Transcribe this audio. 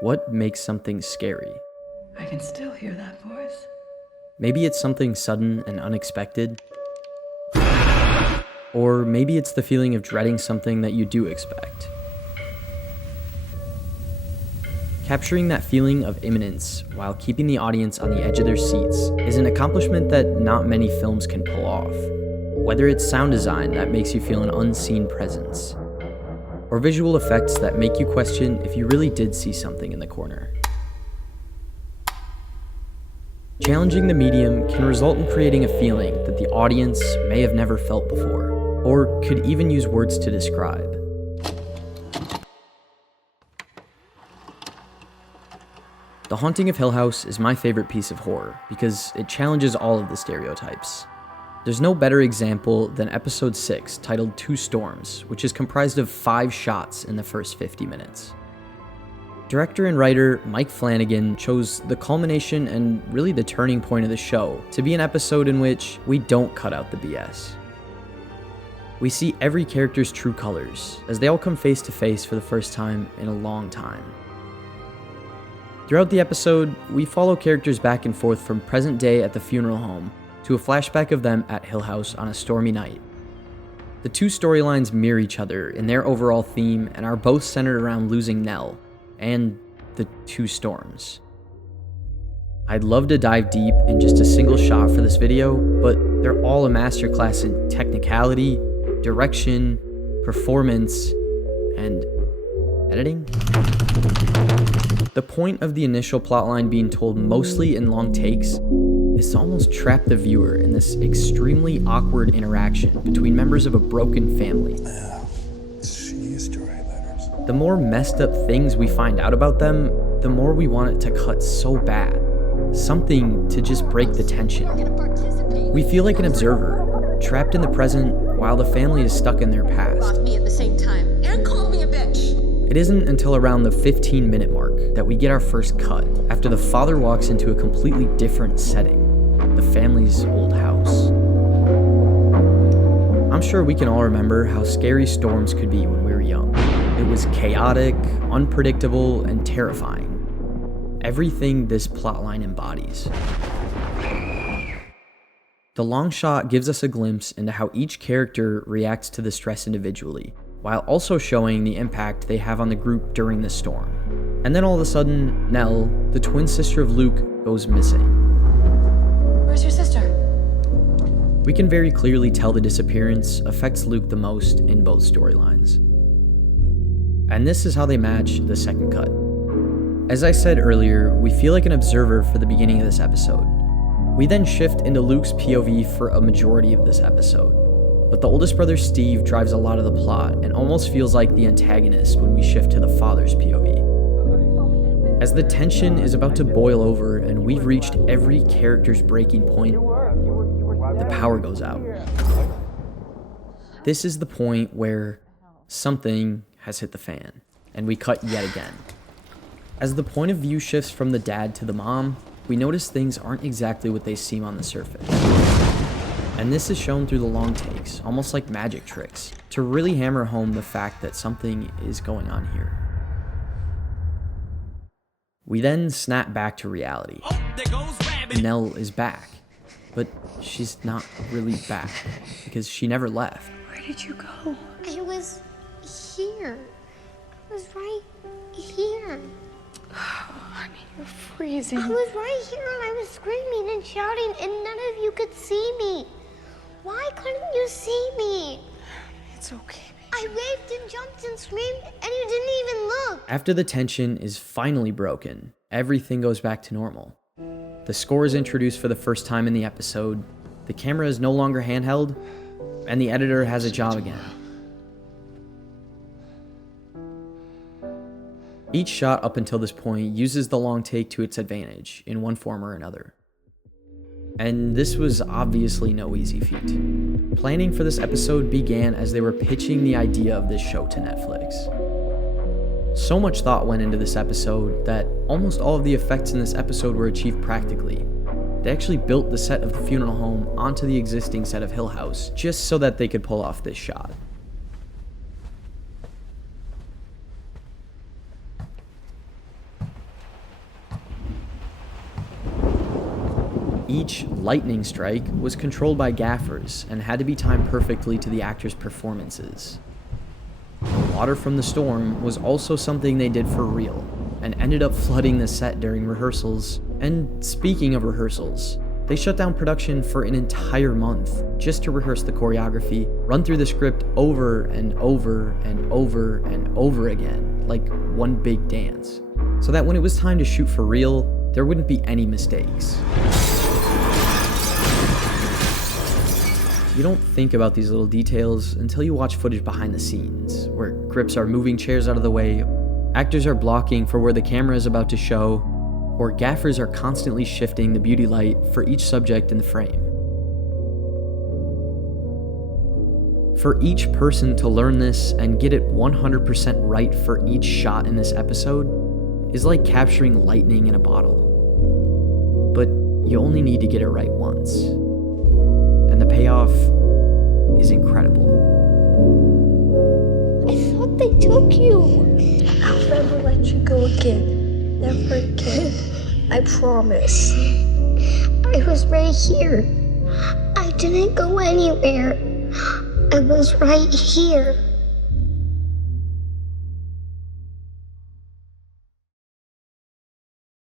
What makes something scary? I can still hear that voice. Maybe it's something sudden and unexpected. Or maybe it's the feeling of dreading something that you do expect. Capturing that feeling of imminence while keeping the audience on the edge of their seats is an accomplishment that not many films can pull off. Whether it's sound design that makes you feel an unseen presence, or visual effects that make you question if you really did see something in the corner. Challenging the medium can result in creating a feeling that the audience may have never felt before, or could even use words to describe. The Haunting of Hill House is my favorite piece of horror because it challenges all of the stereotypes. There's no better example than episode 6, titled Two Storms, which is comprised of 5 shots in the first 50 minutes. Director and writer Mike Flanagan chose the culmination and really the turning point of the show to be an episode in which we don't cut out the BS. We see every character's true colors as they all come face to face for the first time in a long time. Throughout the episode, we follow characters back and forth from present day at the funeral home to a flashback of them at Hill House on a stormy night. The two storylines mirror each other in their overall theme and are both centered around losing Nell and the two storms. I'd love to dive deep in just a single shot for this video, but they're all a masterclass in technicality, direction, performance, and editing. The point of the initial plotline being told mostly in long takes is to almost trap the viewer in this extremely awkward interaction between members of a broken family. She used to write letters. The more messed up things we find out about them, the more we want it to cut so bad. Something to just break the tension. We feel like an observer, trapped in the present while the family is stuck in their past. Me at the same time and called me a bitch. It isn't until around the 15-minute mark that we get our first cut, after the father walks into a completely different setting, the family's old house. I'm sure we can all remember how scary storms could be when we were young. It was chaotic, unpredictable, and terrifying. Everything this plotline embodies. The long shot gives us a glimpse into how each character reacts to the stress individually, while also showing the impact they have on the group during the storm. And then all of a sudden, Nell, the twin sister of Luke, goes missing. Where's your sister? We can very clearly tell the disappearance affects Luke the most in both storylines. And this is how they match the second cut. As I said earlier, we feel like an observer for the beginning of this episode. We then shift into Luke's POV for a majority of this episode. But the oldest brother Steve drives a lot of the plot and almost feels like the antagonist when we shift to the father's POV. As the tension is about to boil over and we've reached every character's breaking point, the power goes out. This is the point where something has hit the fan, and we cut yet again. As the point of view shifts from the dad to the mom, we notice things aren't exactly what they seem on the surface. And this is shown through the long takes, almost like magic tricks, to really hammer home the fact that something is going on here. We then snap back to reality. Nell is back, but she's not really back, because she never left. Where did you go? I was here. I was right here. Honey, you're freezing. I was right here and I was screaming and shouting and none of you could see me. Why couldn't you see me? It's okay, baby. I waved and jumped and screamed and you didn't even look. After the tension is finally broken, everything goes back to normal. The score is introduced for the first time in the episode, the camera is no longer handheld, and the editor has a job again. Each shot up until this point uses the long take to its advantage in one form or another. And this was obviously no easy feat. Planning for this episode began as they were pitching the idea of this show to Netflix. So much thought went into this episode that almost all of the effects in this episode were achieved practically. They actually built the set of the funeral home onto the existing set of Hill House just so that they could pull off this shot. Each lightning strike was controlled by gaffers and had to be timed perfectly to the actors' performances. The water from the storm was also something they did for real, and ended up flooding the set during rehearsals. And speaking of rehearsals, they shut down production for an entire month just to rehearse the choreography, run through the script over and over and over and over again, like one big dance, so that when it was time to shoot for real, there wouldn't be any mistakes. You don't think about these little details until you watch footage behind the scenes, where grips are moving chairs out of the way, actors are blocking for where the camera is about to show, or gaffers are constantly shifting the beauty light for each subject in the frame. For each person to learn this and get it 100% right for each shot in this episode is like capturing lightning in a bottle. But you only need to get it right once. And the payoff is incredible. I thought they took you. I'll never let you go again. Never again. I promise. I was right here. I didn't go anywhere. I was right here.